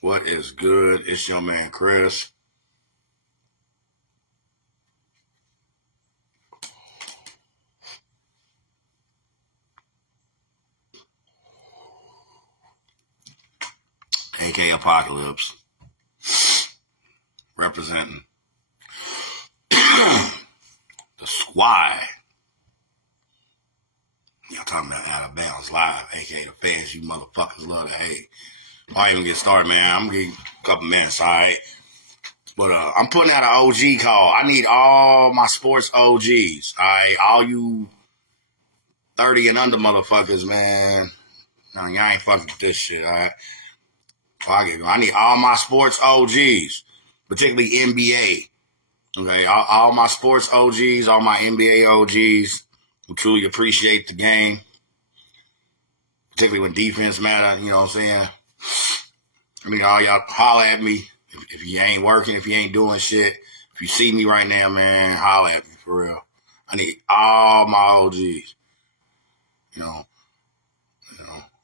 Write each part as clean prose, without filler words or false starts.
What is good? It's your man Chris. AK Apocalypse. Representing the squad. Y'all talking about Out of Bounds Live, aka the fans you motherfuckers love to hate. I'll even get started, man. I'm gonna give you a couple minutes, alright? But I'm putting out an OG call. I need all my sports OGs, alright? All you 30 and under motherfuckers, man. No, y'all ain't fucking with this shit, alright? I need all my sports OGs, particularly NBA. Okay, all my sports OGs, all my NBA OGs who truly appreciate the game, particularly when defense matter, you know what I'm saying? I mean, all y'all holler at me if you ain't working, if you ain't doing shit. If you see me right now, man, holler at me for real. I need all my OGs. You know.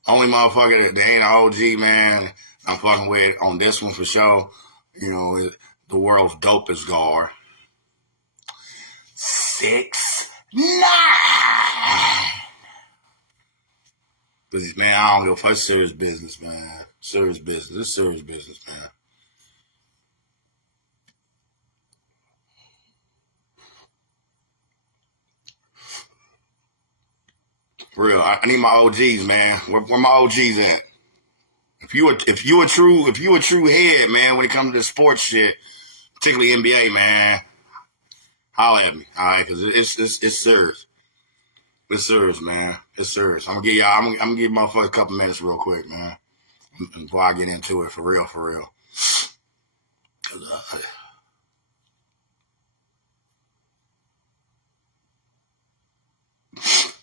Only motherfucker that ain't an OG, man, I'm fucking with on this one for sure. You know, the world's dopest guard. 6'9". Man, I don't give a fuck. It's serious business, man. Serious business. It's serious business, man. For real, I need my OGs, man. Where my OGs at? If you a true head, man, when it comes to sports shit, particularly NBA, man, holler at me, all right? Because it's serious. It's serious, man. It's serious. I'm gonna give motherfuckers a couple minutes real quick, man, before I get into it for real.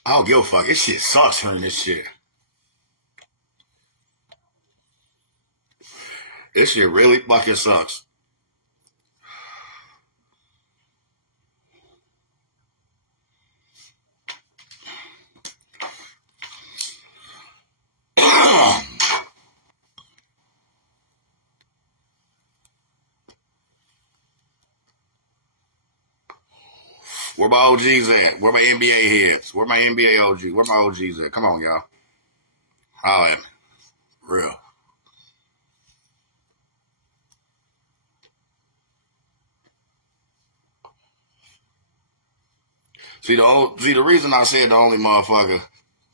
I don't give a fuck. This shit sucks hearing this shit. This shit really fucking sucks. Where my OGs at? Where my NBA heads? Where my NBA OG? Where my OGs at? Come on, y'all. Holla at me. Real. See the reason I said the only motherfucker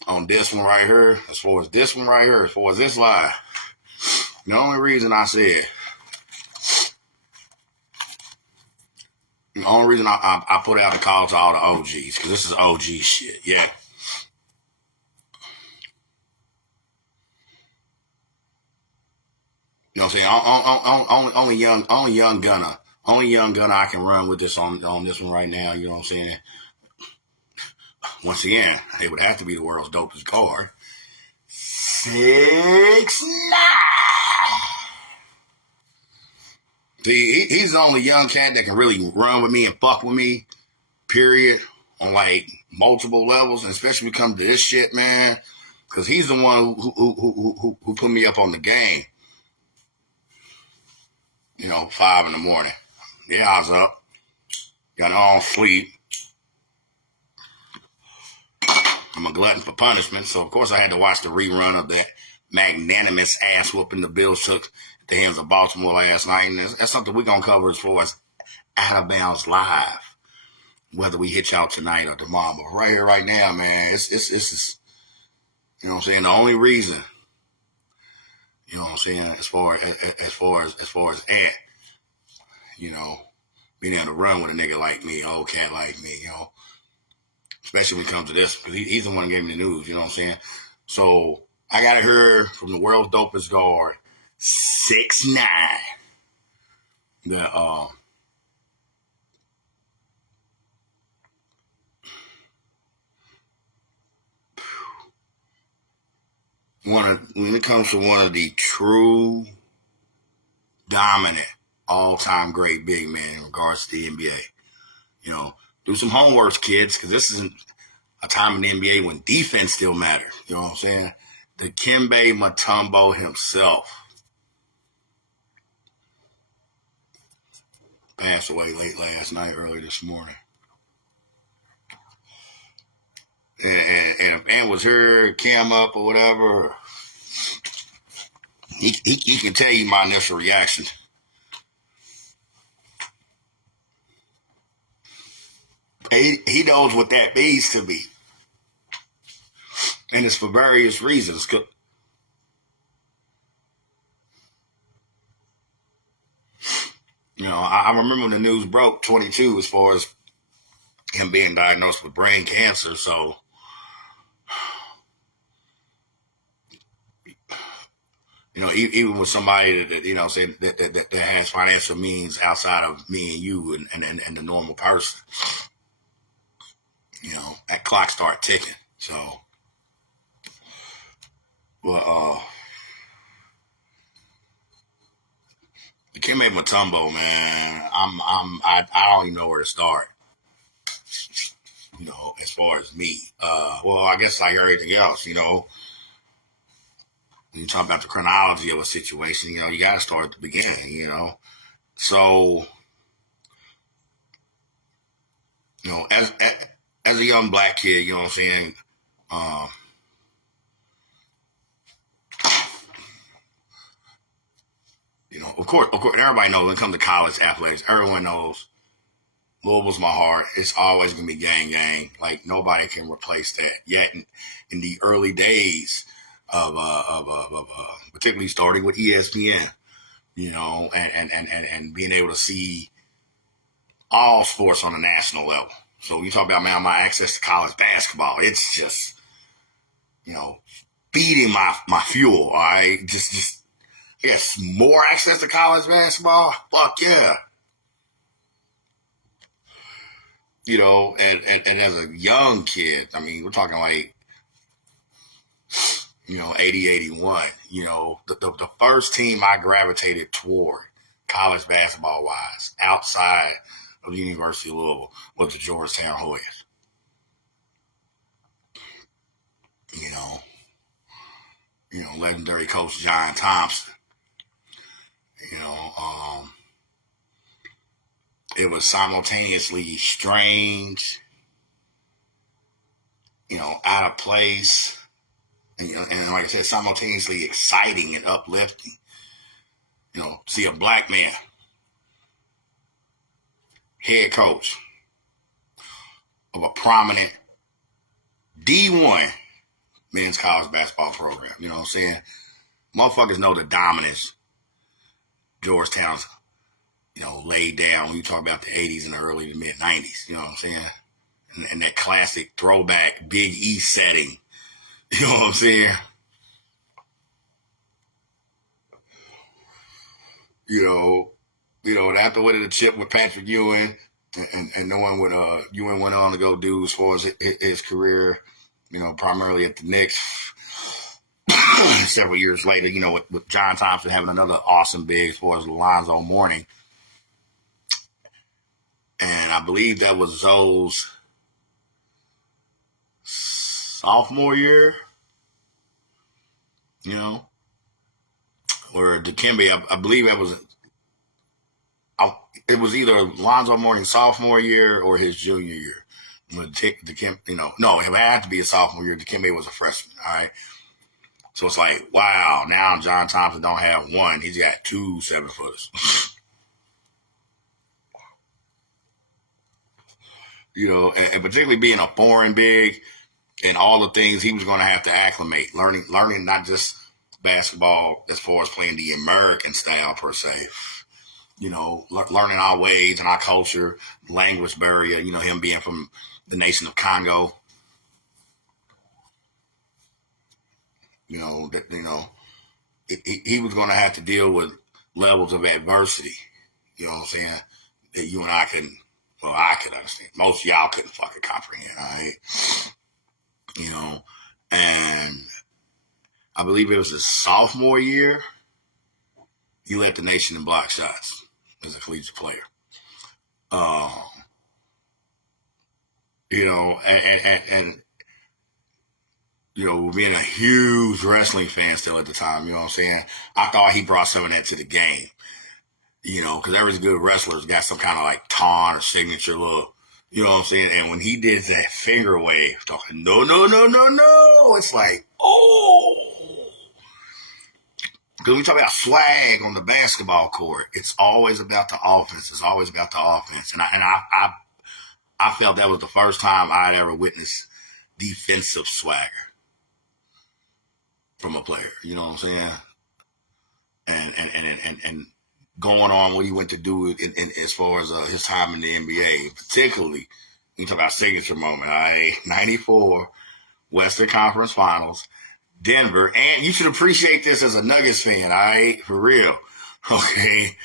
on this one right here, as far as this live, the only reason I said, the only reason I put out a call to all the OGs, because this is OG shit, yeah. You know what I'm saying? Only young gunner I can run with this on this one right now. You know what I'm saying? Once again, it would have to be the world's dopest guard. 6'9". See, he's the only young cat that can really run with me and fuck with me, period, on like multiple levels, and especially when it comes to this shit, man, because he's the one who put me up on the game. 5 in the morning. Yeah, I was up. Got on sleep. I'm a glutton for punishment, so of course I had to watch the rerun of that magnanimous ass whooping the Bills took at the hands of Baltimore last night, and that's something we're going to cover as far as Out of Bounds Live, whether we hit y'all tonight or tomorrow. But right here, right now, man, it's you know what I'm saying, the only reason, you know what I'm saying, as far as that, being able to run with a nigga like me, old cat like me, especially when it comes to this, because he's the one who gave me the news, you know what I'm saying? So I got to hear from the world's dopest guard, 6'9", that when it comes to one of the true dominant all-time great big men in regards to the NBA, do some homework, kids, because this isn't a time in the NBA when defense still matters. You know what I'm saying? Dikembe Mutombo himself. passed away late last night, early this morning. And if Ant was here, Cam up or whatever, he can tell you my initial reaction. He knows what that means to me. And it's for various reasons. You know, I remember when the news broke 22 as far as him being diagnosed with brain cancer. So, you know, even with somebody that you know, say that has financial means outside of me and you and the normal person, you know, that clock started ticking. So, well, Dikembe Mutombo, man, I don't even know where to start. You know, as far as me, well, I guess like everything else, you know, when you talk about the chronology of a situation, you know, you got to start at the beginning, you know. So, you know, as a young black kid, you know what I'm saying. Um, you know, of course, everybody knows when it comes to college athletics, everyone knows Louisville's my heart. It's always gonna be gang gang. Like nobody can replace that. Yet in the early days of particularly starting with ESPN, you know, and being able to see all sports on a national level. So you talk about man, my access to college basketball. It's just you know feeding my fuel. All right, just yes, more access to college basketball. Fuck yeah. You know, and as a young kid, I mean, we're talking like, you know, 80, 81, you know, the first team I gravitated toward college basketball wise outside of the University of Louisville was the Georgetown Hoyas. You know, legendary coach John Thompson. You know, it was simultaneously strange, you know, out of place, and like I said, simultaneously exciting and uplifting. You know, see a black man, head coach of a prominent D1 men's college basketball program. You know what I'm saying? Motherfuckers know the dominance Georgetown's, you know, laid down when you talk about the 80s and the early to mid 90s. You know what I'm saying? And that classic throwback Big East setting. You know what I'm saying? You know, after winning the chip with Patrick Ewing, and knowing what Ewing went on to go do as far as his career, you know, primarily at the Knicks. Several years later, you know, with John Thompson having another awesome big as far as Alonzo Mourning. And I believe that was Zoe's sophomore year, you know, or Dikembe. I believe that was it was either Alonzo Mourning's sophomore year or his junior year. Dikembe, you know, no, it had to be a sophomore year. Dikembe was a freshman. All right. So it's like, wow, now John Thompson don't have one. He's got 2 7-footers. You know, and particularly being a foreign big and all the things he was going to have to acclimate, learning not just basketball as far as playing the American style per se, you know, learning our ways and our culture, language barrier, you know, him being from the nation of Congo, you know, he was going to have to deal with levels of adversity, you know what I'm saying, that you and I couldn't, well, I could understand. Most of y'all couldn't fucking comprehend, all right? You know, and I believe it was his sophomore year, he led the nation in block shots as a collegiate player. Um, you know, and you know, being a huge wrestling fan still at the time, you know what I'm saying? I thought he brought some of that to the game. You know, because every good wrestler's got some kind of like taunt or signature little, you know what I'm saying? And when he did that finger wave, talking, no, no, no, no, no, it's like, oh. Because we talk about swag on the basketball court, it's always about the offense. It's always about the offense. I felt that was the first time I'd ever witnessed defensive swagger from a player. You know what I'm saying? And going on what he went to do in as far as his time in the NBA, particularly you talk about signature moment. 94 Western Conference Finals, Denver, and you should appreciate this as a Nuggets fan. All right, for real. Okay,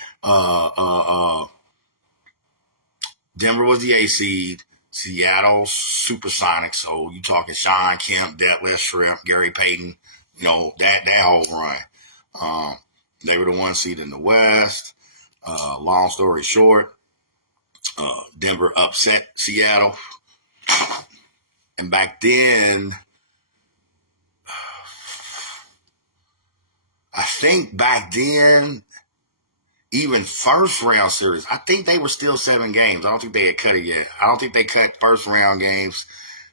Denver was the A seed. Seattle Supersonics. So you talking Sean Kemp, Detlef Shrimp, Gary Payton. You know that whole run. They were the 1 seed in the West. Long story short, Denver upset Seattle. And back then, I think even first round series, I think they were still 7 games. I don't think they had cut it yet. I don't think they cut first round games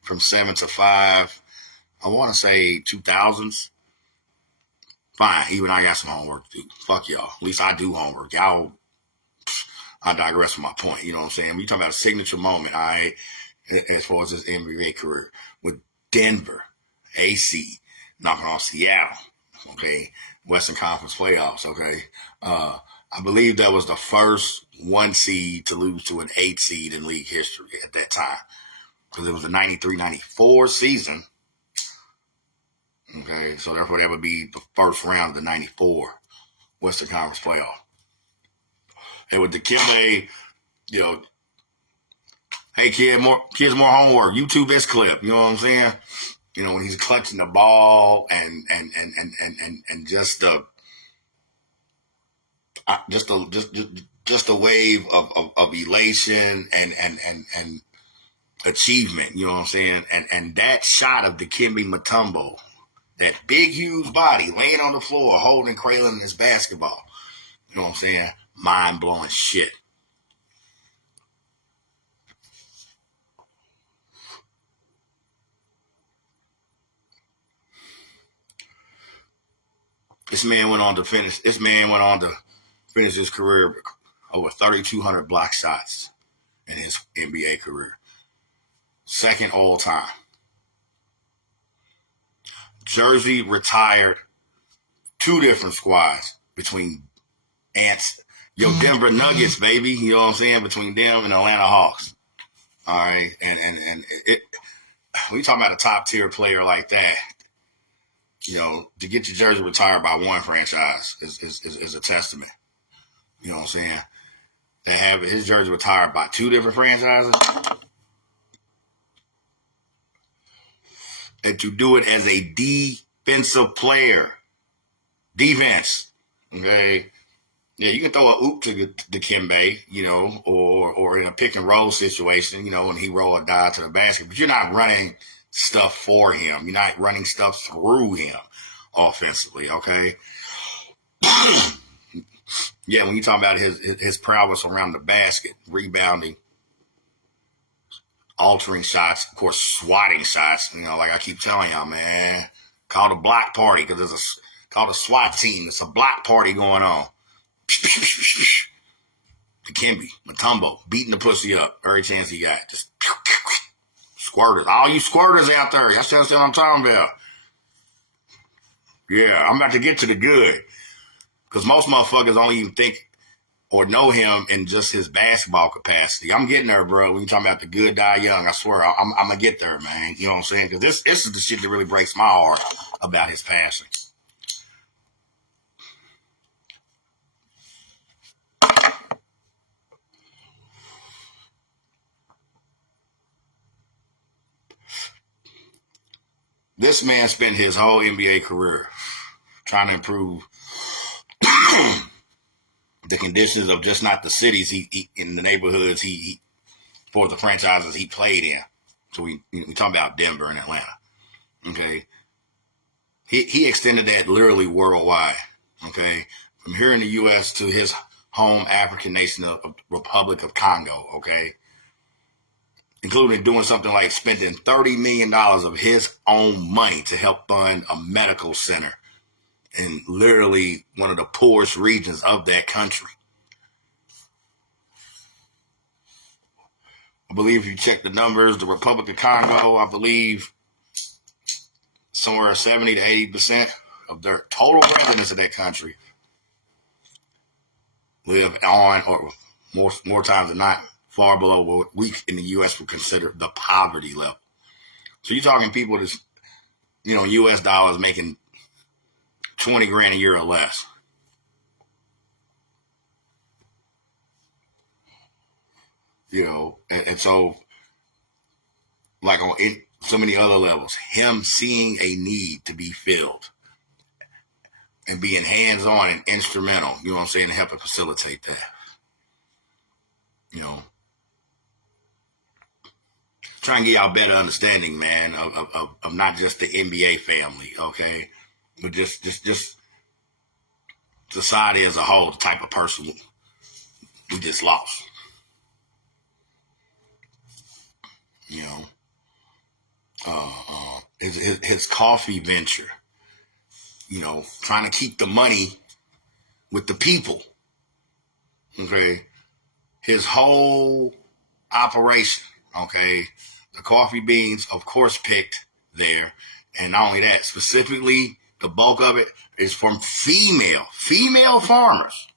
from 7 to 5. I want to say 2000s. Fine, even I got some homework to do. Fuck y'all. At least I do homework. I digress from my point. You know what I'm saying? We talking about a signature moment, all right, as far as his NBA career with Denver, AC, knocking off Seattle, okay, Western Conference playoffs, okay. I believe that was the first 1 seed to lose to an 8 seed in league history at that time because it was the 93-94 season. Okay, so therefore that would be the first round of the 94 Western Conference playoff. And with Dikembe, you know, hey kids, more homework. YouTube this clip. You know what I'm saying? You know, when he's clutching the ball and just a wave of elation and achievement. You know what I'm saying? And that shot of Dikembe Mutombo, that big huge body laying on the floor holding cradling his basketball. You know what I'm saying? Mind blowing shit. This man went on to finish his career over 3,200 block shots in his NBA career. Second all time. Jersey retired 2 different squads between Denver Nuggets, baby. You know what I'm saying? Between them and Atlanta Hawks. All right. And it when you talking about a top tier player like that, you know, to get your jersey retired by one franchise is a testament. You know what I'm saying? To have his jersey retired by 2 different franchises and to do it as a defensive player. Defense. Okay. Yeah, you can throw a oop to Dikembe, you know, or in a pick and roll situation, you know, and he roll a die to the basket, but you're not running stuff for him. You're not running stuff through him offensively, okay? Yeah, when you talk about his prowess around the basket, rebounding, altering shots, of course, swatting shots, you know, like I keep telling y'all, man, call a block party because called a SWAT team. It's a block party going on. Dikembe, Mutombo, beating the pussy up every chance he got. Just squirters. All you squirters out there, y'all understand what I'm talking about? Yeah, I'm about to get to the good. Because most motherfuckers don't even think or know him in just his basketball capacity. I'm getting there, bro. When you talking about the good die young, I swear, I'm going to get there, man. You know what I'm saying? Because this is the shit that really breaks my heart about his passing. This man spent his whole NBA career trying to improve the conditions of just not the cities he in the neighborhoods he for the franchises he played in. So we talk about Denver and Atlanta. Okay, he extended that literally worldwide. Okay, from here in the U.S. to his home African nation of Republic of Congo, okay? Including doing something like spending $30 million of his own money to help fund a medical center in literally one of the poorest regions of that country. I believe if you check the numbers, the Republic of Congo, I believe somewhere 70 to 80% of their total residents of that country live on, or more times than not, far below what we in the U.S. would consider the poverty level. So you're talking people that's, U.S. dollars making 20 grand a year or less. And so, like on so many other levels, him seeing a need to be filled and being hands-on and instrumental, you know what I'm saying, to help and facilitate that. Trying to get y'all better understanding, man, of not just the NBA family, okay, but just society as a whole, the type of person we just lost. His coffee venture, trying to keep the money with the people, okay, his whole operation, okay, the coffee beans, of course, picked there, and not only that, specifically, the bulk of it is from female farmers,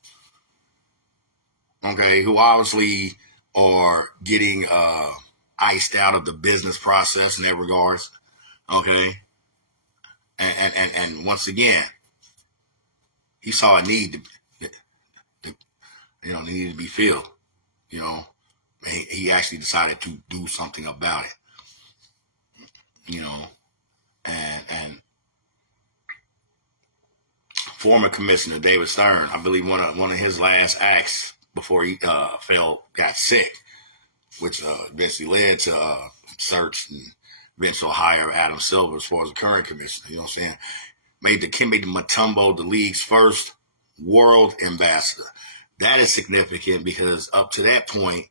okay, who obviously are getting iced out of the business process in that regards, okay, and once again, he saw a need to needed to be filled, he actually decided to do something about it, and former Commissioner David Stern, I believe one of his last acts before he got sick, which eventually led to search and eventual hire Adam Silver as far as the current commissioner, you know what I'm saying, made Dikembe Mutombo the league's first world ambassador. That is significant because up to that point,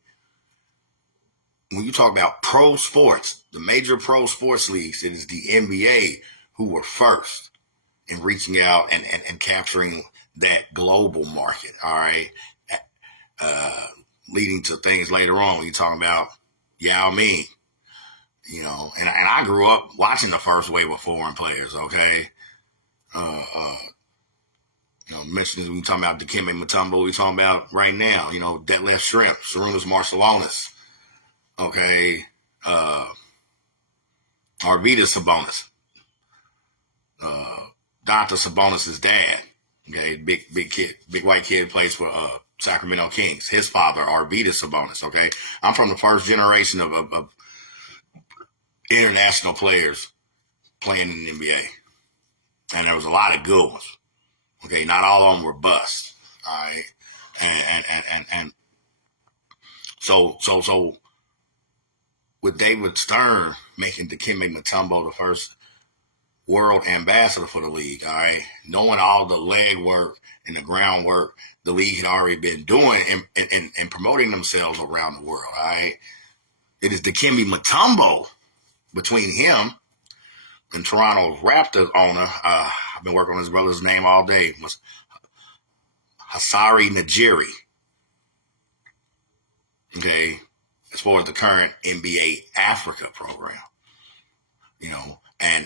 when you talk about pro sports, the major pro sports leagues, it is the NBA who were first in reaching out and capturing that global market, all right? Leading to things later on when you're talking about Yao Ming, and I grew up watching the first wave of foreign players, okay? Mentioning when you're talking about Dikembe Mutombo, we're talking about right now, Detlef Shrimp, Sarunas Marcelonis, okay, Arvydas Sabonis, Dr. Sabonis' dad, okay, big white kid, plays for Sacramento Kings. His father, Arvydas Sabonis, okay. I'm from the first generation of international players playing in the NBA, and there was a lot of good ones. Okay, not all of them were busts. All right, and so with David Stern making Dikembe Mutombo the first world ambassador for the league, all right, knowing all the legwork and the groundwork the league had already been doing and promoting themselves around the world, all right, it is Dikembe Mutombo between him and Toronto's Raptors owner. I've been working on his brother's name all day. Was Hasari Najiri. Okay, as far as the current NBA Africa program, and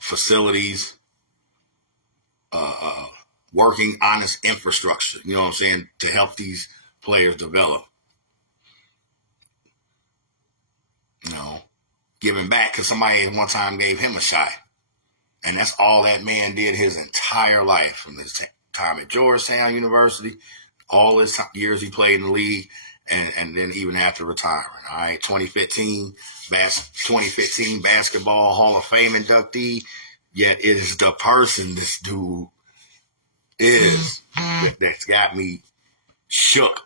facilities, working honest infrastructure, you know what I'm saying, to help these players develop, giving back because somebody at one time gave him a shot. And that's all that man did his entire life, from his time at Georgetown University, all his years he played in the league, and then even after retiring. All right, 2015 Basketball Hall of Fame inductee, yet it is the person this dude is that's got me shook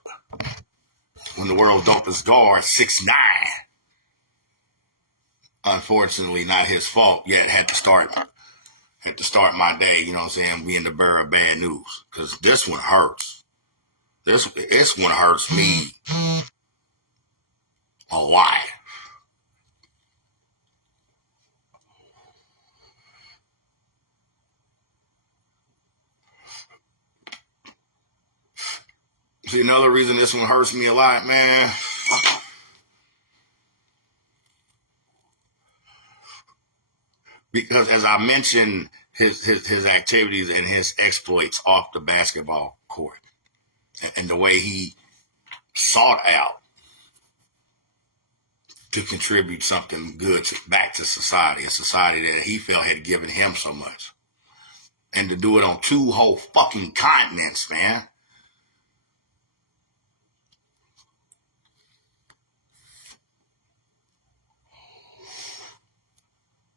when the world's dopest guard, 6'9", unfortunately not his fault, yet had to at the start of my day, you know what I'm saying, being the bearer of bad news. Because this one hurts. This one hurts me a lot. See, another reason this one hurts me a lot, man. Because as I mentioned, his activities and his exploits off the basketball court, and the way he sought out to contribute something good back to society, a society that he felt had given him so much, and to do it on 2 whole fucking continents, man.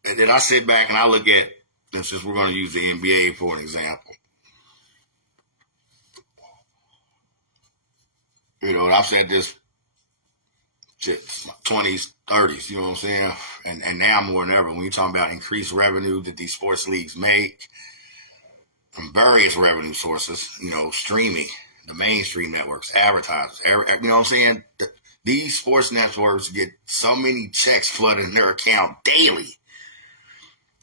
And then I sit back and I look at, since we're going to use the NBA for an example. You know, and I've said this shit, 20s, 30s, you know what I'm saying? And now more than ever, when you're talking about increased revenue that these sports leagues make from various revenue sources, you know, streaming, the mainstream networks, advertisers, you know what I'm saying? These sports networks get so many checks flooded in their account daily.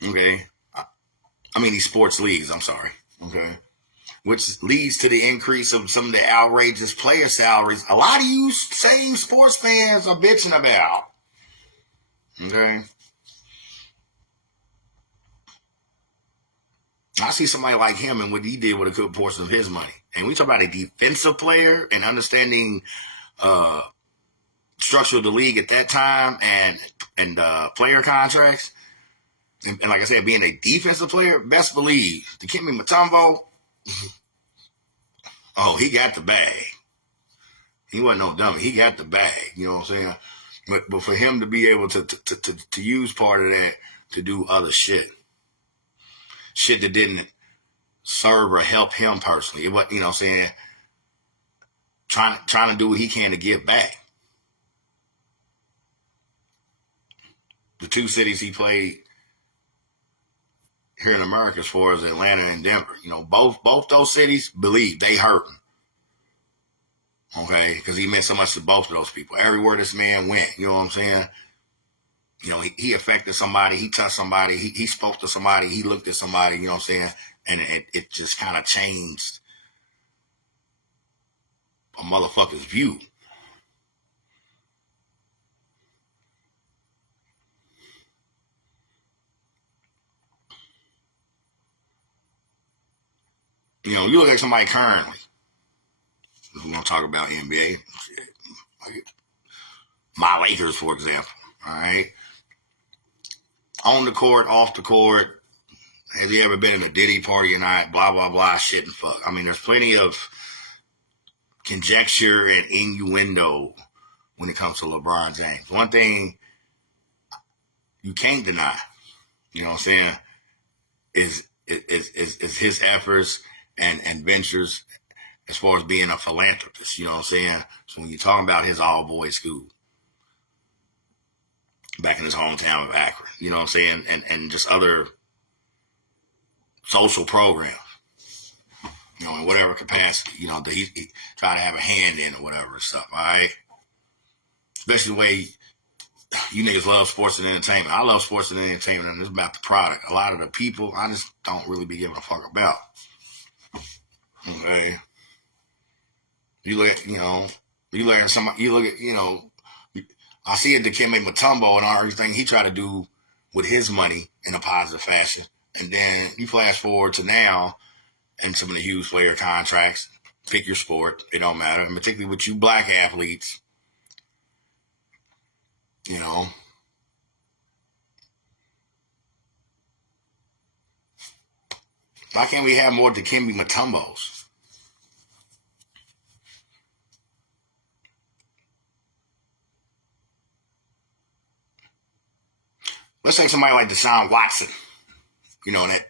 Okay. I mean, these sports leagues, I'm sorry. Okay. Which leads to the increase of some of the outrageous player salaries a lot of you same sports fans are bitching about. Okay. I see somebody like him and what he did with a good portion of his money. And we talk about a defensive player and understanding structure of the league at that time and player contracts. And like I said, being a defensive player, best believe Dikembe Mutombo, oh, he got the bag. He wasn't no dummy. He got the bag. You know what I'm saying? But for him to be able to use part of that to do other shit that didn't serve or help him personally. It was, you know what I'm saying, trying to do what he can to give back. The 2 cities he played here in America, as far as Atlanta and Denver, you know, both those cities, believe they hurting. Okay, because he meant so much to both of those people. Everywhere this man went, you know what I'm saying? You know, he affected somebody, he touched somebody, he spoke to somebody, he looked at somebody, you know what I'm saying? And it just kind of changed a motherfucker's view. You know, you look at somebody currently, we're going to talk about NBA, my Lakers, for example, all right? On the court, off the court, have you ever been in a Diddy party or not? Blah, blah, blah, shit and fuck. I mean, there's plenty of conjecture and innuendo when it comes to LeBron James. One thing you can't deny, you know what I'm saying, is his efforts and ventures as far as being a philanthropist, you know what I'm saying? So when you're talking about his all-boys school back in his hometown of Akron, you know what I'm saying, and just other social programs, you know, in whatever capacity, you know, that he try to have a hand in or whatever and stuff, all right? Especially the way you niggas love sports and entertainment. I love sports and entertainment, and it's about the product. A lot of the people, I just don't really be giving a fuck about. Okay? You look at, you look at, I see a Dikembe Mutombo and everything he tried to do with his money in a positive fashion. And then you flash forward to now and some of the huge player contracts. Pick your sport. It don't matter. And particularly with you black athletes, you know. Why can't we have more Dikembe Mutombos? Let's take somebody like Deshaun Watson. You know, that,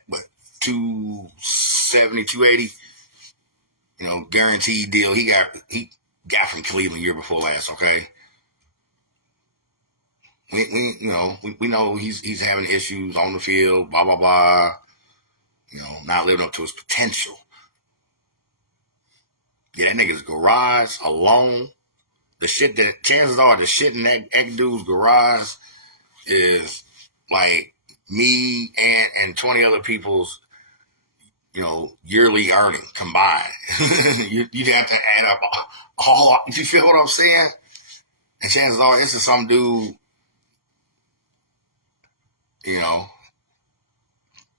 270, 280, guaranteed deal he got from Cleveland year before last, okay? We know he's having issues on the field, blah, blah, blah. not living up to his potential. Yeah, that nigga's garage alone. Chances are the shit in that dude's garage is like me and 20 other people's, yearly earning combined. you have to add up all, you feel what I'm saying? And chances are this is some dude,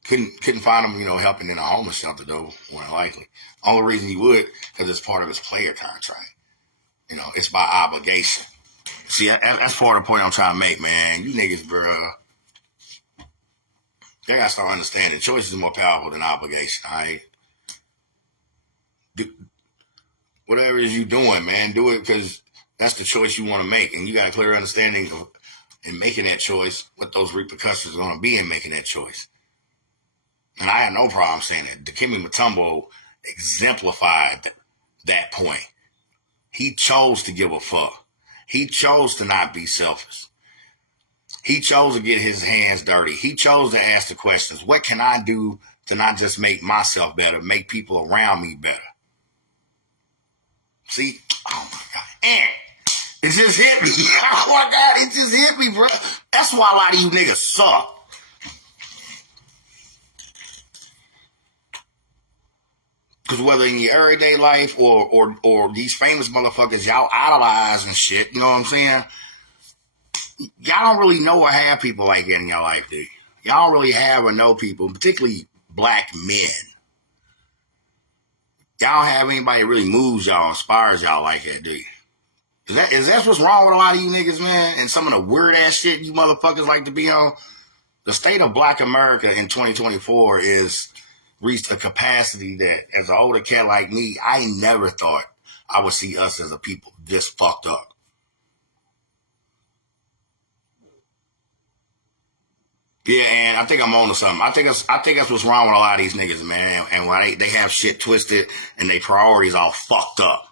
couldn't find him, helping in a homeless shelter though, more than likely. Only reason he would, because it's part of his player contract. It's by obligation. See, that's part of the point I'm trying to make, man. You niggas, bro, they gotta start understanding choice is more powerful than obligation, all right? Whatever it is you doing, man, do it because that's the choice you want to make. And you got a clear understanding of, in making that choice, what those repercussions are going to be in making that choice. And I had no problem saying that. Dikembe Mutombo exemplified that point. He chose to give a fuck. He chose to not be selfish. He chose to get his hands dirty. He chose to ask the questions. What can I do to not just make myself better, make people around me better? See? Oh my God. And it just hit me. Oh my God, it just hit me, bro. That's why a lot of you niggas suck. Because whether in your everyday life or these famous motherfuckers y'all idolize and shit, you know what I'm saying? Y'all don't really know or have people like that in your life, do you? Y'all don't really have or know people, particularly black men. Y'all don't have anybody that really moves y'all, inspires y'all like that, do you? Is that what's wrong with a lot of you niggas, man? And some of the weird ass shit you motherfuckers like to be on? The state of black America in 2024 is reached a capacity that, as an older cat like me, I never thought I would see us as a people this fucked up. Yeah, and I think I'm on to something. I think that's what's wrong with a lot of these niggas, man. And why they have shit twisted and their priorities all fucked up.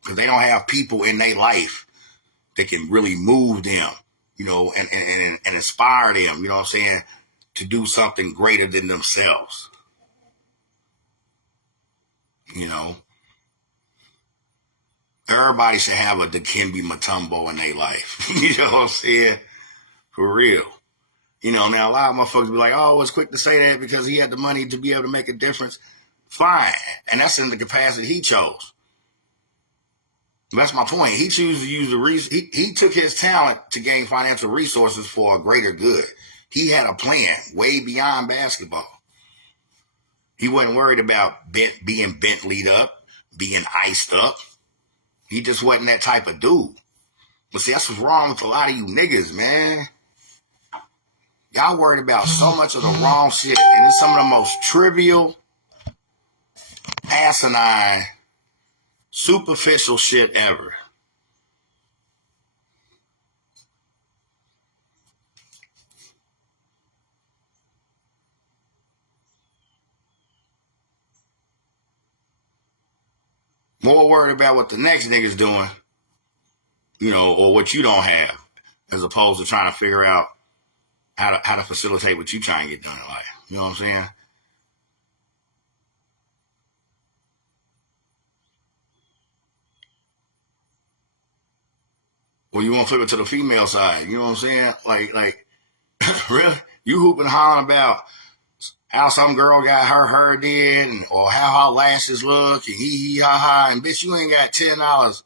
Because they don't have people in their life that can really move them, and inspire them, you know what I'm saying, to do something greater than themselves. Everybody should have a Dikembe Mutombo in their life. You know what I'm saying? For real. Now a lot of motherfuckers be like, oh, it's quick to say that because he had the money to be able to make a difference. Fine. And that's in the capacity he chose. That's my point. He chose to use he took his talent to gain financial resources for a greater good. He had a plan way beyond basketball. He wasn't worried about being Bentley'd up, being iced up. He just wasn't that type of dude. But see, that's what's wrong with a lot of you niggas, man. Y'all worried about so much of the wrong shit, and it's some of the most trivial, asinine, superficial shit ever. More worried about what the next nigga's doing, or what you don't have, as opposed to trying to figure out how to facilitate what you trying to get done in life. You know what I'm saying? Well, you want to flip it to the female side. You know what I'm saying? Like, really? You hooping and hollering about how some girl got her hair did, or how her lashes look, and hee ha ha, and bitch, you ain't got $10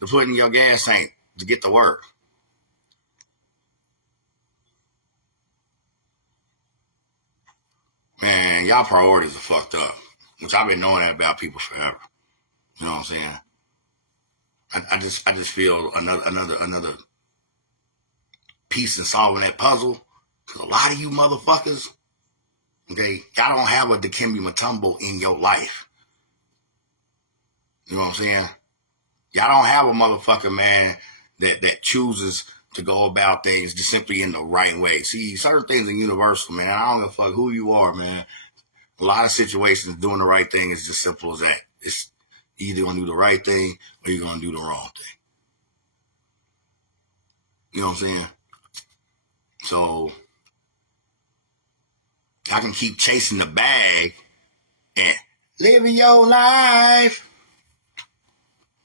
to put in your gas tank to get to work. Man, y'all priorities are fucked up. Which I've been knowing that about people forever. You know what I'm saying? I just feel another piece in solving that puzzle. Because a lot of you motherfuckers, okay, y'all don't have a Dikembe Mutombo in your life. You know what I'm saying? Y'all don't have a motherfucker, man, that chooses to go about things just simply in the right way. See, certain things are universal, man. I don't give a fuck who you are, man. A lot of situations, doing the right thing is just simple as that. It's either going to do the right thing or you're going to do the wrong thing. You know what I'm saying? So, I can keep chasing the bag and living your life.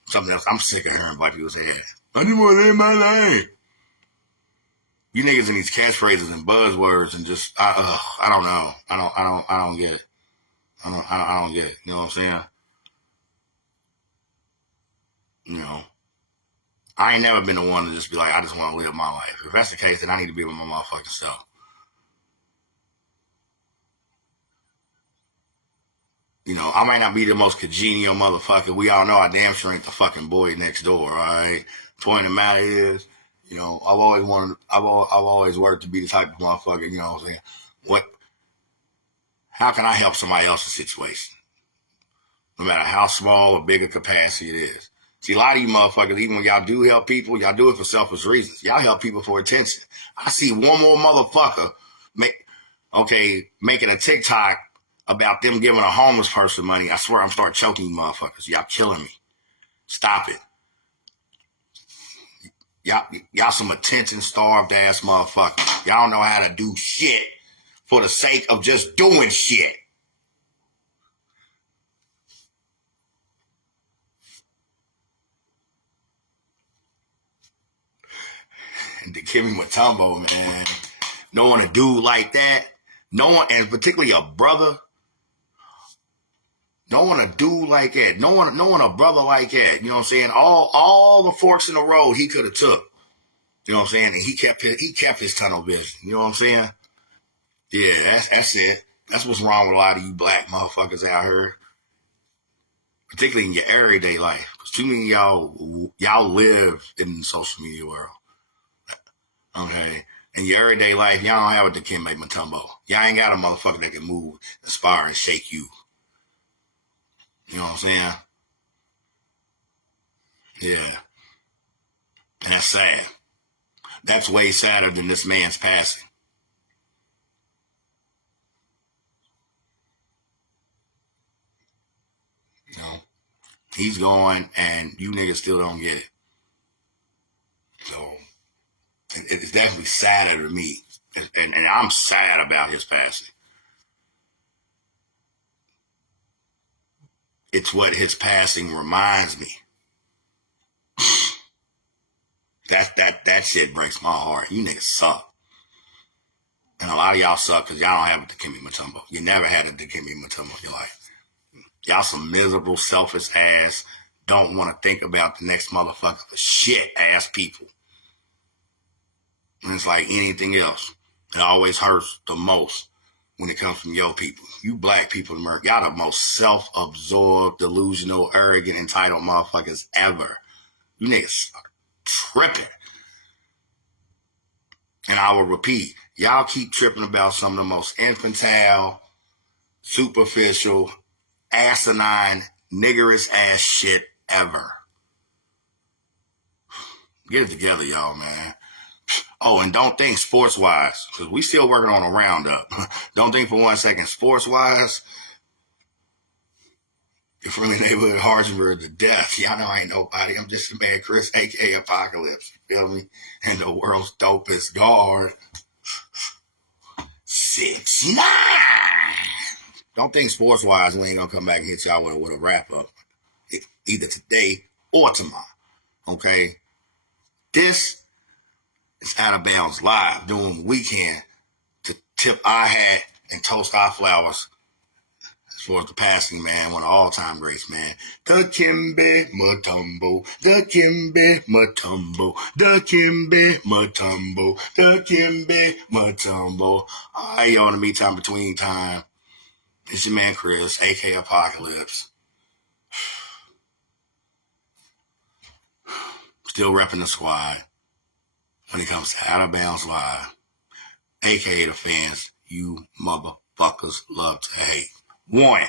Something else. I'm sick of hearing black people say that. I just want to live my life. You niggas in these catchphrases and buzzwords and just I don't know. I don't get it. I don't get it. You know what I'm saying? You know, I ain't never been the one to just be like, I just want to live my life. If that's the case, then I need to be with my motherfucking self. You know, I might not be the most congenial motherfucker. We all know I damn sure ain't the fucking boy next door, all right? Point of the matter is, you know, I've always worked to be the type of motherfucker, you know what I'm saying? How can I help somebody else's situation? No matter how small or big a capacity it is. See, a lot of you motherfuckers, even when y'all do help people, y'all do it for selfish reasons. Y'all help people for attention. I see one more motherfucker making a TikTok about them giving a homeless person money. I swear I'm starting choking you motherfuckers. Y'all killing me. Stop it. Y'all some attention-starved ass motherfuckers. Y'all don't know how to do shit for the sake of just doing shit. And Dikembe Mutombo, man. Knowing a dude like that, and particularly a brother, knowing a dude like that, knowing a brother like that, you know what I'm saying? All the forks in the road he could have took. You know what I'm saying? And he kept his tunnel vision. You know what I'm saying? Yeah, that's it. That's what's wrong with a lot of you black motherfuckers out here. Particularly in your everyday life. Because too many of y'all live in the social media world. Okay? In your everyday life, y'all don't have a Dikembe Mutombo. Y'all ain't got a motherfucker that can move, inspire, and shake you. You know what I'm saying? Yeah. And that's sad. That's way sadder than this man's passing. You know? He's going, and you niggas still don't get it. So, it's definitely sadder to me. And I'm sad about his passing. It's what his passing reminds me. That shit breaks my heart. You niggas suck. And a lot of y'all suck because y'all don't have a Dikembe Mutombo. You never had a Dikembe Mutombo in your life. Y'all some miserable, selfish ass, don't want to think about the next motherfucker, shit ass people. And it's like anything else. It always hurts the most when it comes from your people. You black people in America, y'all the most self-absorbed, delusional, arrogant, entitled motherfuckers ever. You niggas are tripping. And I will repeat, y'all keep tripping about some of the most infantile, superficial, asinine, niggerish ass shit ever. Get it together, y'all, man. Oh, and don't think sports-wise, because we still working on a roundup. Don't think for 1 second sports-wise, your friendly neighborhood Hardsburg to death. Y'all know I ain't nobody. I'm just a man, Chris, a.k.a. Apocalypse. You feel me? And the world's dopest guard. 6ix9ine. Don't think sports-wise we ain't going to come back and hit y'all with a wrap-up. Either today or tomorrow. Okay? This is Out of Bounds Live, doing what we can to tip our hat and toast our flowers as far as the passing, man, one of all-time greats, man. Dikembe Mutombo, Dikembe Mutombo, Dikembe Mutombo, Dikembe Mutombo. All right, y'all, in the meantime, between time, it's your man Chris, a.k.a. Apocalypse. Still repping the squad when it comes to Out of Bounds Live, a.k.a. the fans you motherfuckers love to hate. One.